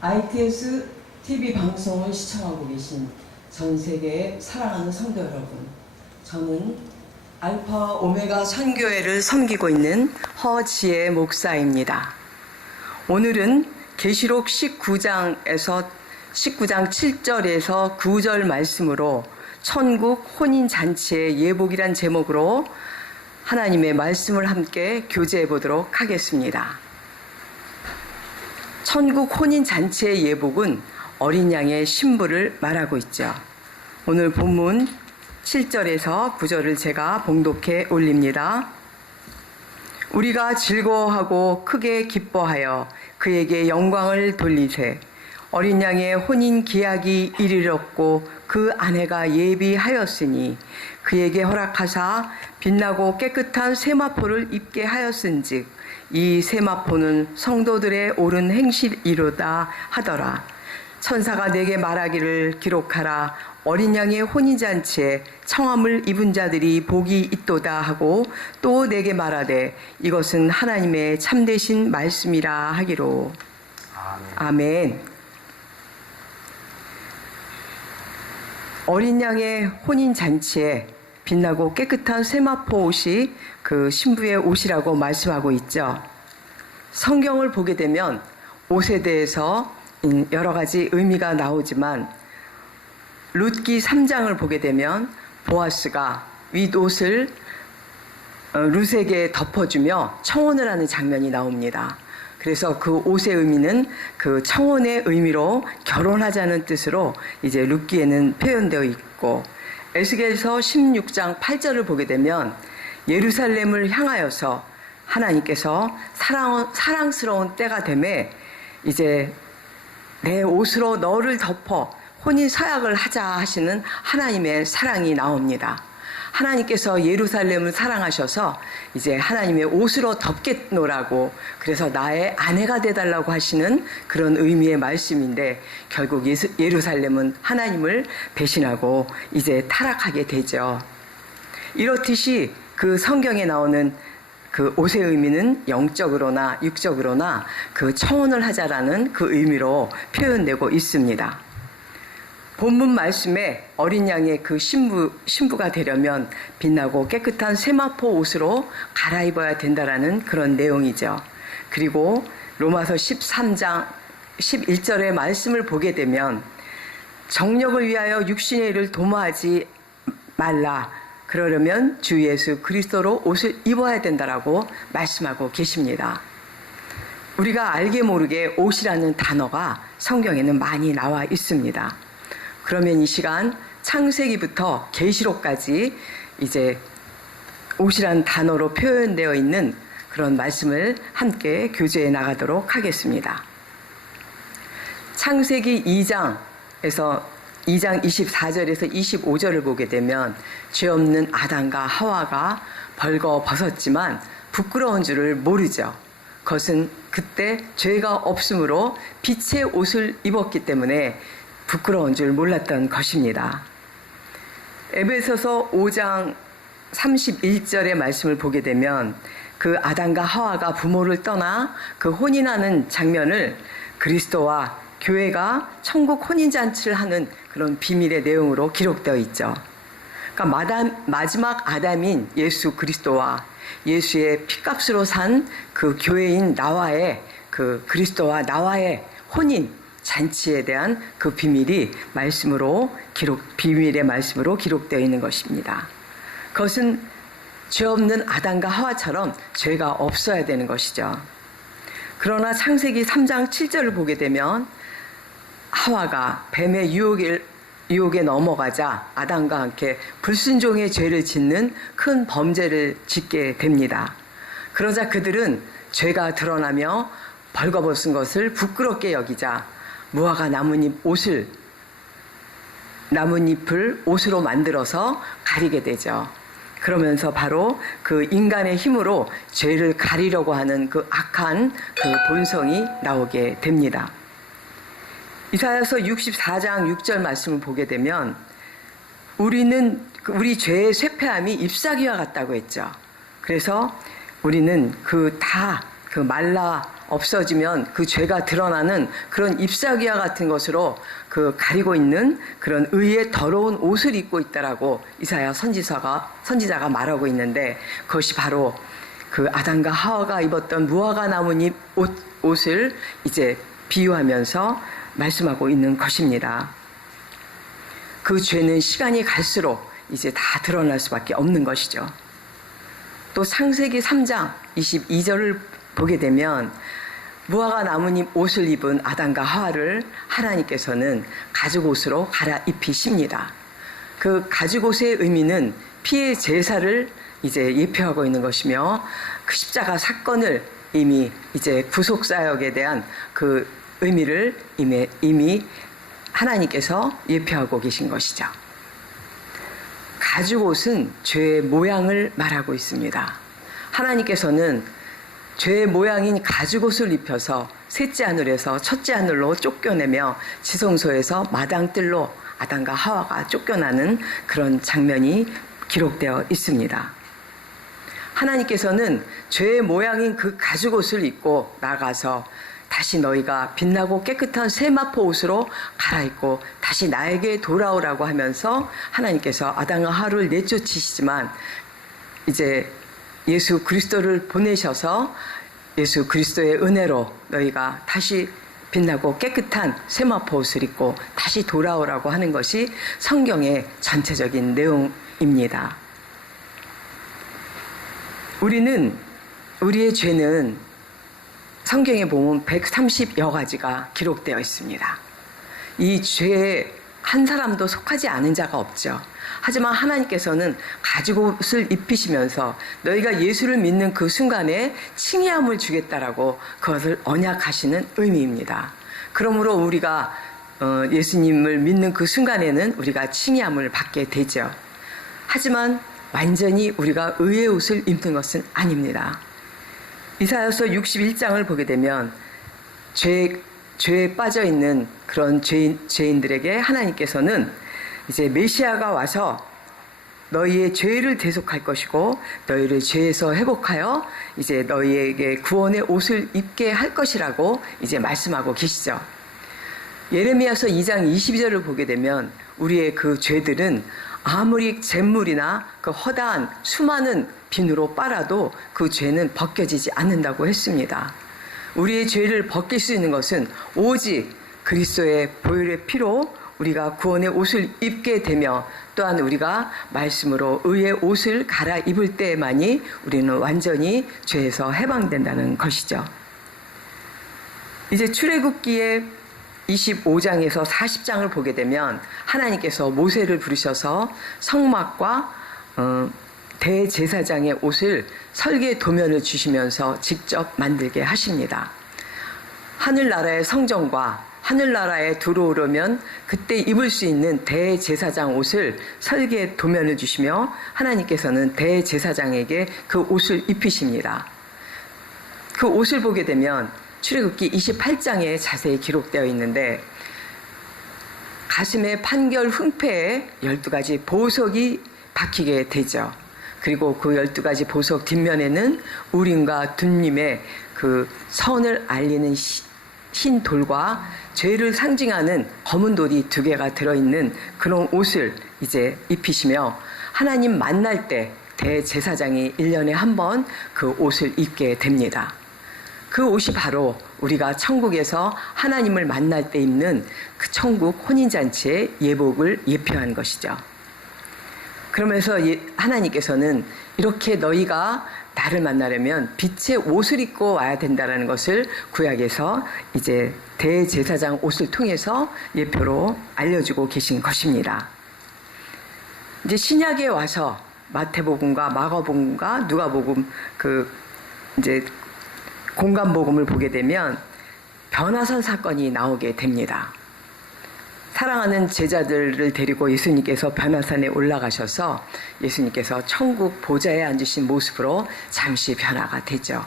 ITS TV 방송을 시청하고 계신 전 세계의 사랑하는 성도 여러분, 저는 알파 오메가 선교회를 섬기고 있는 허지혜 목사입니다. 오늘은 계시록 19장 7절에서 9절 말씀으로 천국 혼인잔치의 예복이란 제목으로 하나님의 말씀을 함께 교제해 보도록 하겠습니다. 천국 혼인잔치의 예복은 어린 양의 신부를 말하고 있죠. 오늘 본문 7절에서 9절을 제가 봉독해 올립니다. 우리가 즐거워하고 크게 기뻐하여 그에게 영광을 돌리세. 어린 양의 혼인 기약이 이르렀고 그 아내가 예비하였으니 그에게 허락하사 빛나고 깨끗한 세마포를 입게 하였은즉 이 세마포는 성도들의 옳은 행실이로다 하더라. 천사가 내게 말하기를 기록하라. 어린 양의 혼인잔치에 청함을 입은 자들이 복이 있도다 하고 또 내게 말하되 이것은 하나님의 참되신 말씀이라 하기로. 아멘. 어린 양의 혼인잔치에 빛나고 깨끗한 세마포 옷이 그 신부의 옷이라고 말씀하고 있죠. 성경을 보게 되면 옷에 대해서 여러 가지 의미가 나오지만 룻기 3장을 보게 되면 보아스가 윗옷을 룻에게 덮어주며 청혼을 하는 장면이 나옵니다. 그래서 그 옷의 의미는 그 청혼의 의미로 결혼하자는 뜻으로 이제 룻기에는 표현되어 있고, 에스겔서 16장 8절을 보게 되면 예루살렘을 향하여서 하나님께서 사랑스러운 때가 되매 이제 내 옷으로 너를 덮어 혼인 서약을 하자 하시는 하나님의 사랑이 나옵니다. 하나님께서 예루살렘을 사랑하셔서 이제 하나님의 옷으로 덮겠노라고, 그래서 나의 아내가 되달라고 하시는 그런 의미의 말씀인데, 결국 예루살렘은 하나님을 배신하고 이제 타락하게 되죠. 이렇듯이 그 성경에 나오는 그 옷의 의미는 영적으로나 육적으로나 그 청혼을 하자라는 그 의미로 표현되고 있습니다. 본문 말씀에 어린 양의 그 신부가 되려면 빛나고 깨끗한 세마포 옷으로 갈아입어야 된다라는 그런 내용이죠. 그리고 로마서 13장 11절의 말씀을 보게 되면 정력을 위하여 육신의 일을 도모하지 말라. 그러려면 주 예수 그리스도로 옷을 입어야 된다라고 말씀하고 계십니다. 우리가 알게 모르게 옷이라는 단어가 성경에는 많이 나와 있습니다. 그러면 이 시간 창세기부터 계시록까지 이제 옷이라는 단어로 표현되어 있는 그런 말씀을 함께 교제해 나가도록 하겠습니다. 창세기 2장 24절에서 25절을 보게 되면 죄 없는 아담과 하와가 벌거벗었지만 부끄러운 줄을 모르죠. 그것은 그때 죄가 없으므로 빛의 옷을 입었기 때문에 부끄러운 줄 몰랐던 것입니다. 에베소서 5장 31절의 말씀을 보게 되면 그 아담과 하와가 부모를 떠나 그 혼인하는 장면을 그리스도와 교회가 천국 혼인잔치를 하는 그런 비밀의 내용으로 기록되어 있죠. 그러니까 마지막 아담인 예수 그리스도와 예수의 피값으로 산 그 교회인 나와의 그 그리스도와 나와의 혼인 잔치에 대한 그 비밀이 비밀의 말씀으로 기록되어 있는 것입니다. 그것은 죄 없는 아담과 하와처럼 죄가 없어야 되는 것이죠. 그러나 창세기 3장 7절을 보게 되면 하와가 뱀의 유혹에 넘어가자 아담과 함께 불순종의 죄를 짓는 큰 범죄를 짓게 됩니다. 그러자 그들은 죄가 드러나며 벌거벗은 것을 부끄럽게 여기자 무화과 나뭇잎을 옷으로 만들어서 가리게 되죠. 그러면서 바로 그 인간의 힘으로 죄를 가리려고 하는 그 악한 그 본성이 나오게 됩니다. 이사야서 64장 6절 말씀을 보게 되면 우리 죄의 쇠폐함이 잎사귀와 같다고 했죠. 그래서 우리는 말라 없어지면 그 죄가 드러나는 그런 잎사귀와 같은 것으로 그 가리고 있는 그런 의의 더러운 옷을 입고 있다라고 이사야 선지자가 말하고 있는데, 그것이 바로 그 아담과 하와가 입었던 무화과 나뭇잎 옷을 이제 비유하면서 말씀하고 있는 것입니다. 그 죄는 시간이 갈수록 이제 다 드러날 수밖에 없는 것이죠. 또 창세기 3장 22절을 보게 되면 무화과 나뭇잎 옷을 입은 아담과 하와를 하나님께서는 가죽옷으로 갈아입히십니다. 그 가죽옷의 의미는 피의 제사를 이제 예표하고 있는 것이며, 그 십자가 사건을 이미 이제 구속 사역에 대한 그 의미를 이미 하나님께서 예표하고 계신 것이죠. 가죽옷은 죄의 모양을 말하고 있습니다. 하나님께서는 죄의 모양인 가죽옷을 입혀서 셋째 하늘에서 첫째 하늘로 쫓겨내며 지성소에서 마당뜰로 아담과 하와가 쫓겨나는 그런 장면이 기록되어 있습니다. 하나님께서는 죄의 모양인 그 가죽옷을 입고 나가서 다시 너희가 빛나고 깨끗한 세마포 옷으로 갈아입고 다시 나에게 돌아오라고 하면서 하나님께서 아담과 하와를 내쫓으시지만 이제 예수 그리스도를 보내셔서 예수 그리스도의 은혜로 너희가 다시 빛나고 깨끗한 세마포 옷을 입고 다시 돌아오라고 하는 것이 성경의 전체적인 내용입니다. 우리의 죄는 성경에 보면 130여 가지가 기록되어 있습니다. 이 죄에 한 사람도 속하지 않은 자가 없죠. 하지만 하나님께서는 가죽옷을 입히시면서 너희가 예수를 믿는 그 순간에 칭의함을 주겠다라고 그것을 언약하시는 의미입니다. 그러므로 우리가 예수님을 믿는 그 순간에는 우리가 칭의함을 받게 되죠. 하지만 완전히 우리가 의의 옷을 입는 것은 아닙니다. 이사야서 61장을 보게 되면 죄에 빠져 있는 그런 죄인들에게 하나님께서는 이제 메시아가 와서 너희의 죄를 대속할 것이고 너희를 죄에서 회복하여 이제 너희에게 구원의 옷을 입게 할 것이라고 이제 말씀하고 계시죠. 예레미야서 2장 22절을 보게 되면 우리의 그 죄들은 아무리 잿물이나 그 허다한 수많은 비누로 빨아도 그 죄는 벗겨지지 않는다고 했습니다. 우리의 죄를 벗길 수 있는 것은 오직 그리스도의 보혈의 피로 우리가 구원의 옷을 입게 되며, 또한 우리가 말씀으로 의의 옷을 갈아입을 때만이 우리는 완전히 죄에서 해방된다는 것이죠. 이제 출애굽기의 25장에서 40장을 보게 되면 하나님께서 모세를 부르셔서 성막과 대제사장의 옷을 설계 도면을 주시면서 직접 만들게 하십니다. 하늘나라의 성전과 하늘나라에 들어오려면 그때 입을 수 있는 대제사장 옷을 설계 도면을 주시며 하나님께서는 대제사장에게 그 옷을 입히십니다. 그 옷을 보게 되면 출애굽기 28장에 자세히 기록되어 있는데, 가슴에 판결 흥패에 12가지 보석이 박히게 되죠. 그리고 그 12가지 보석 뒷면에는 우림과 둠림의 그 선을 알리는 흰 돌과 죄를 상징하는 검은 돌이 2개가 들어있는 그런 옷을 이제 입히시며, 하나님 만날 때 대제사장이 1년에 한 번 그 옷을 입게 됩니다. 그 옷이 바로 우리가 천국에서 하나님을 만날 때 입는 그 천국 혼인잔치의 예복을 예표한 것이죠. 그러면서 하나님께서는 이렇게 너희가 나를 만나려면 빛의 옷을 입고 와야 된다는 것을 구약에서 이제 대제사장 옷을 통해서 예표로 알려주고 계신 것입니다. 이제 신약에 와서 마태복음과 마가복음과 누가복음 이제 공간복음을 보게 되면 변화산 사건이 나오게 됩니다. 사랑하는 제자들을 데리고 예수님께서 변화산에 올라가셔서 예수님께서 천국 보좌에 앉으신 모습으로 잠시 변화가 되죠.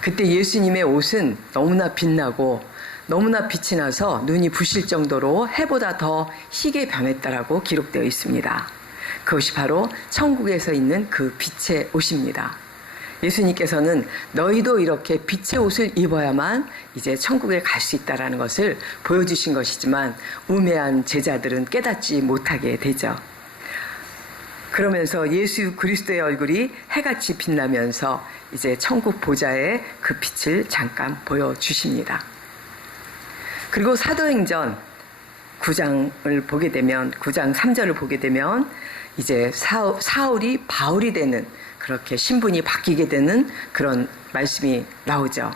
그때 예수님의 옷은 너무나 빛나고 너무나 빛이 나서 눈이 부실 정도로 해보다 더 희게 변했다라고 기록되어 있습니다. 그것이 바로 천국에서 있는 그 빛의 옷입니다. 예수님께서는 너희도 이렇게 빛의 옷을 입어야만 이제 천국에 갈 수 있다라는 것을 보여주신 것이지만 우매한 제자들은 깨닫지 못하게 되죠. 그러면서 예수 그리스도의 얼굴이 해같이 빛나면서 이제 천국 보좌의 그 빛을 잠깐 보여주십니다. 그리고 사도행전 9장을 보게 되면 9장 3절을 보게 되면 이제 사울이 바울이 되는 그렇게 신분이 바뀌게 되는 그런 말씀이 나오죠.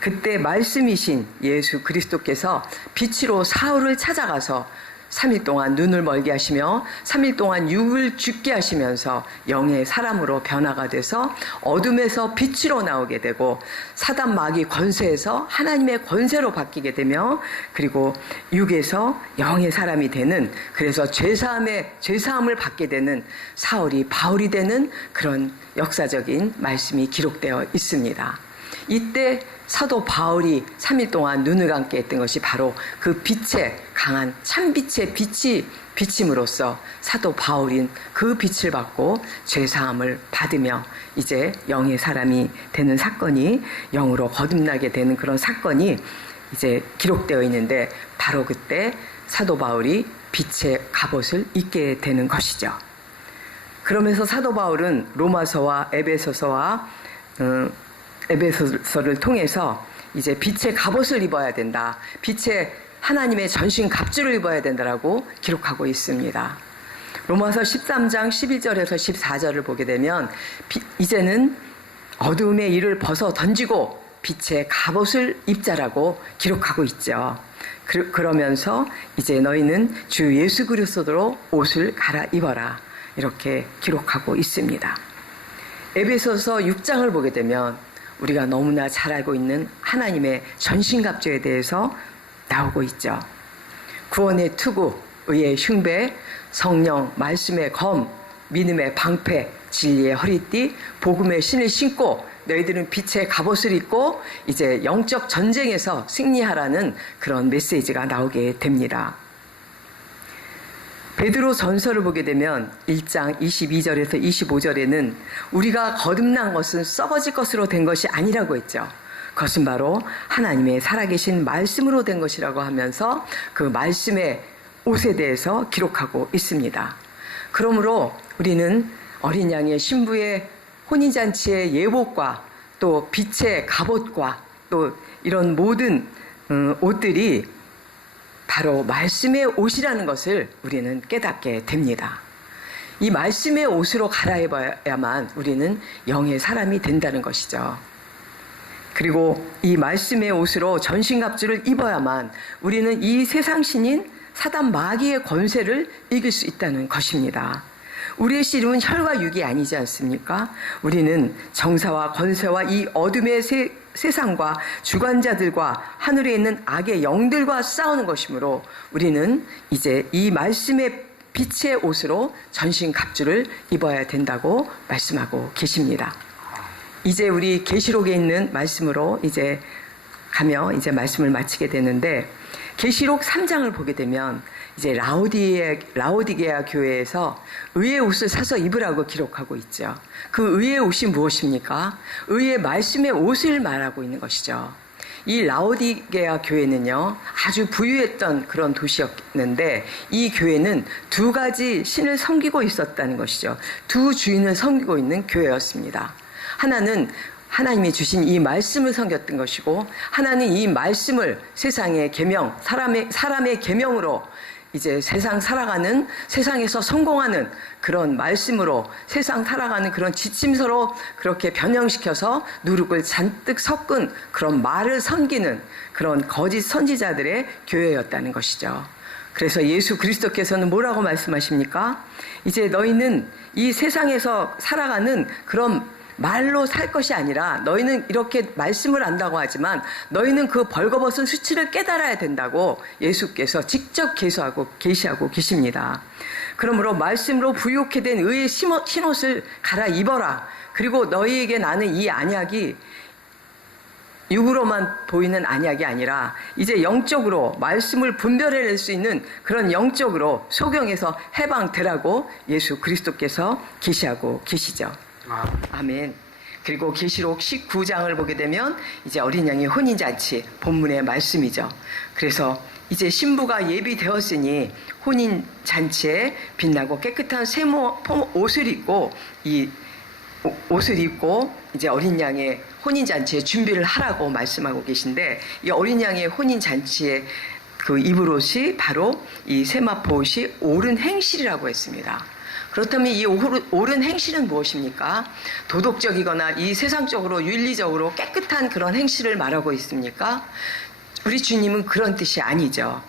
그때 말씀이신 예수 그리스도께서 빛으로 사울을 찾아가서 3일 동안 눈을 멀게 하시며 3일 동안 육을 죽게 하시면서 영의 사람으로 변화가 돼서 어둠에서 빛으로 나오게 되고 사단 마귀 권세에서 하나님의 권세로 바뀌게 되며 그리고 육에서 영의 사람이 되는, 그래서 죄사함을 받게 되는 사울이 바울이 되는 그런 역사적인 말씀이 기록되어 있습니다. 이때 사도 바울이 3일 동안 눈을 감게 했던 것이 바로 그 빛의 강한 참빛의 빛이 비침으로써 사도 바울인 그 빛을 받고 죄사함을 받으며 이제 영의 사람이 되는 사건이, 영으로 거듭나게 되는 그런 사건이 이제 기록되어 있는데 바로 그때 사도 바울이 빛의 갑옷을 입게 되는 것이죠. 그러면서 사도 바울은 로마서와 에베소서를 통해서 이제 빛의 갑옷을 입어야 된다, 빛의 하나님의 전신 갑주를 입어야 된다라고 기록하고 있습니다. 로마서 13장 11절에서 14절을 보게 되면 이제는 어두움의 일을 벗어 던지고 빛의 갑옷을 입자라고 기록하고 있죠. 그러면서 이제 너희는 주 예수 그리스도로 옷을 갈아입어라, 이렇게 기록하고 있습니다. 에베소서 6장을 보게 되면 우리가 너무나 잘 알고 있는 하나님의 전신갑주에 대해서 나오고 있죠. 구원의 투구, 의의 흉배, 성령, 말씀의 검, 믿음의 방패, 진리의 허리띠, 복음의 신을 신고 너희들은 빛의 갑옷을 입고 이제 영적 전쟁에서 승리하라는 그런 메시지가 나오게 됩니다. 베드로 전서를 보게 되면 1장 22절에서 25절에는 우리가 거듭난 것은 썩어질 것으로 된 것이 아니라고 했죠. 그것은 바로 하나님의 살아계신 말씀으로 된 것이라고 하면서 그 말씀의 옷에 대해서 기록하고 있습니다. 그러므로 우리는 어린 양의 신부의 혼인잔치의 예복과 또 빛의 갑옷과 또 이런 모든 옷들이 바로 말씀의 옷이라는 것을 우리는 깨닫게 됩니다. 이 말씀의 옷으로 갈아입어야만 우리는 영의 사람이 된다는 것이죠. 그리고 이 말씀의 옷으로 전신갑주를 입어야만 우리는 이 세상 신인 사단 마귀의 권세를 이길 수 있다는 것입니다. 우리의 씨름은 혈과 육이 아니지 않습니까? 우리는 정사와 권세와 이 어둠의 세상과 주관자들과 하늘에 있는 악의 영들과 싸우는 것이므로 우리는 이제 이 말씀의 빛의 옷으로 전신 갑주를 입어야 된다고 말씀하고 계십니다. 이제 우리 계시록에 있는 말씀으로 이제 가며 이제 말씀을 마치게 되는데, 계시록 3장을 보게 되면 이제 라오디게아 교회에서 의의 옷을 사서 입으라고 기록하고 있죠. 그 의의 옷이 무엇입니까? 의의 말씀의 옷을 말하고 있는 것이죠. 이 라오디게아 교회는요, 아주 부유했던 그런 도시였는데 이 교회는 두 가지 신을 섬기고 있었다는 것이죠. 두 주인을 섬기고 있는 교회였습니다. 하나는 하나님이 주신 이 말씀을 섬겼던 것이고, 하나는 이 말씀을 세상의 계명, 사람의 계명으로 이제 세상 살아가는, 세상에서 성공하는 그런 말씀으로 세상 살아가는 그런 지침서로 그렇게 변형시켜서 누룩을 잔뜩 섞은 그런 말을 섬기는 그런 거짓 선지자들의 교회였다는 것이죠. 그래서 예수 그리스도께서는 뭐라고 말씀하십니까? 이제 너희는 이 세상에서 살아가는 그런 말로 살 것이 아니라 너희는 이렇게 말씀을 안다고 하지만 너희는 그 벌거벗은 수치를 깨달아야 된다고 예수께서 직접 계시하고 계십니다. 그러므로 말씀으로 부유케 된 의의 신옷을 갈아입어라. 그리고 너희에게 나는 이 안약이 육으로만 보이는 안약이 아니라 이제 영적으로 말씀을 분별해낼 수 있는 그런 영적으로 소경에서 해방되라고 예수 그리스도께서 계시하고 계시죠. 아멘. 그리고 계시록 19장을 보게 되면 이제 어린 양의 혼인 잔치 본문의 말씀이죠. 그래서 이제 신부가 예비되었으니 혼인 잔치에 빛나고 깨끗한 옷을 입고 옷을 입고 이제 어린 양의 혼인 잔치에 준비를 하라고 말씀하고 계신데, 이 어린 양의 혼인 잔치에 그 입을 옷이 바로 이 세마포 옷이 옳은 행실이라고 했습니다. 그렇다면 이 옳은 행실은 무엇입니까? 도덕적이거나 이 세상적으로 윤리적으로 깨끗한 그런 행실을 말하고 있습니까? 우리 주님은 그런 뜻이 아니죠.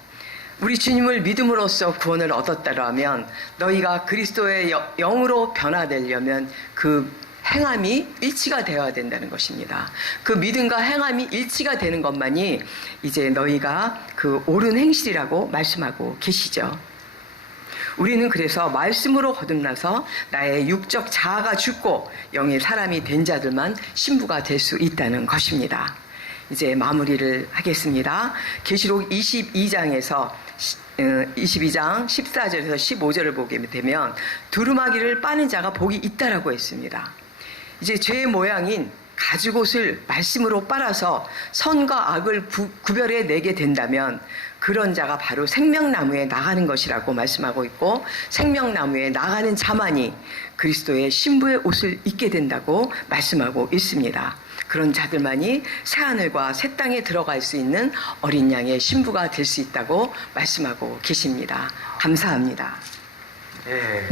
우리 주님을 믿음으로써 구원을 얻었다라면 너희가 그리스도의 영으로 변화되려면 그 행함이 일치가 되어야 된다는 것입니다. 그 믿음과 행함이 일치가 되는 것만이 이제 너희가 그 옳은 행실이라고 말씀하고 계시죠. 우리는 그래서 말씀으로 거듭나서 나의 육적 자아가 죽고 영의 사람이 된 자들만 신부가 될 수 있다는 것입니다. 이제 마무리를 하겠습니다. 계시록 22장에서 22장 14절에서 15절을 보게 되면 두루마기를 빠는 자가 복이 있다라고 했습니다. 이제 죄의 모양인 가죽옷을 말씀으로 빨아서 선과 악을 구별해 내게 된다면 그런 자가 바로 생명나무에 나가는 것이라고 말씀하고 있고, 생명나무에 나가는 자만이 그리스도의 신부의 옷을 입게 된다고 말씀하고 있습니다. 그런 자들만이 새하늘과 새 땅에 들어갈 수 있는 어린 양의 신부가 될 수 있다고 말씀하고 계십니다. 감사합니다. 네.